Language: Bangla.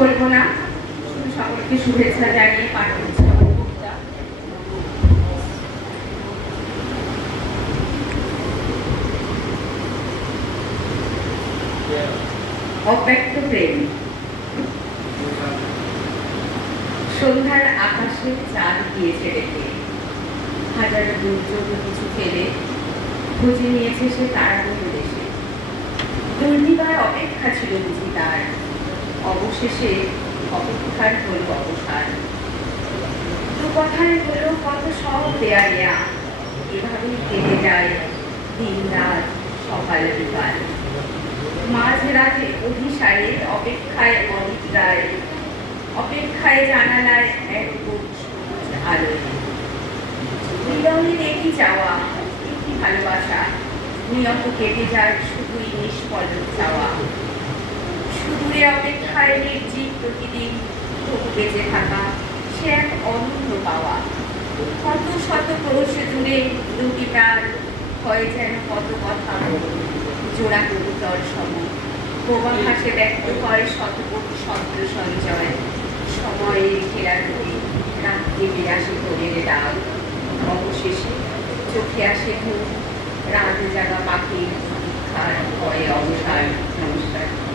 বলবো না, শুধু সকলকে শুভেচ্ছা জানিয়ে পাঠ করছি আমার কবিতা। অব্যক্ত প্রেম। সন্ধ্যার আকাশে চাঁদ দিয়েছে রেখে, হাজার দুর্যোগ কিছু ফেলে খুঁজে নিয়েছে সে তারাগুলো দেশে। দুর্নিবার অপেক্ষা ছিল বুঝি তার, অবশেষে অপেক্ষার হল অবসান। দু কথায় হলো কত সব দেয়া নেয়া, এভাবেই কেটে যায় দিন রাত সকাল বিকাল। মাঝ রাতে অভিসারে অপেক্ষায় অনিদ্রায়, অপেক্ষায় জানালায় এক সবুজ আলোয়। হৃদয়ের একই চাওয়া, একই ভালোবাসা, নিয়ত কেটে যায় শুধুই নিষ্ফলক চাওয়া। সুদূরে অপেক্ষায় নির্জীব প্রতিদিন তবু বেঁচে থাকা সে এক অনন্য পাওয়া। কত শত ক্রোশ জুড়ে দুটি প্রাণ হয় যেন কত কথা, জোড়া কবুতর সম প্রবাভাসে ব্যক্ত হয় শত কোটি শব্দ সঞ্চয়। সময়ের ঘেরা ধরে রাত্রি বিরাসে ভোরের ডাক, অবশেষে চোখে আসে ঘুম, রাত জাগা পাখির ভিক্ষার ভয়ে অবসান। নমস্কার।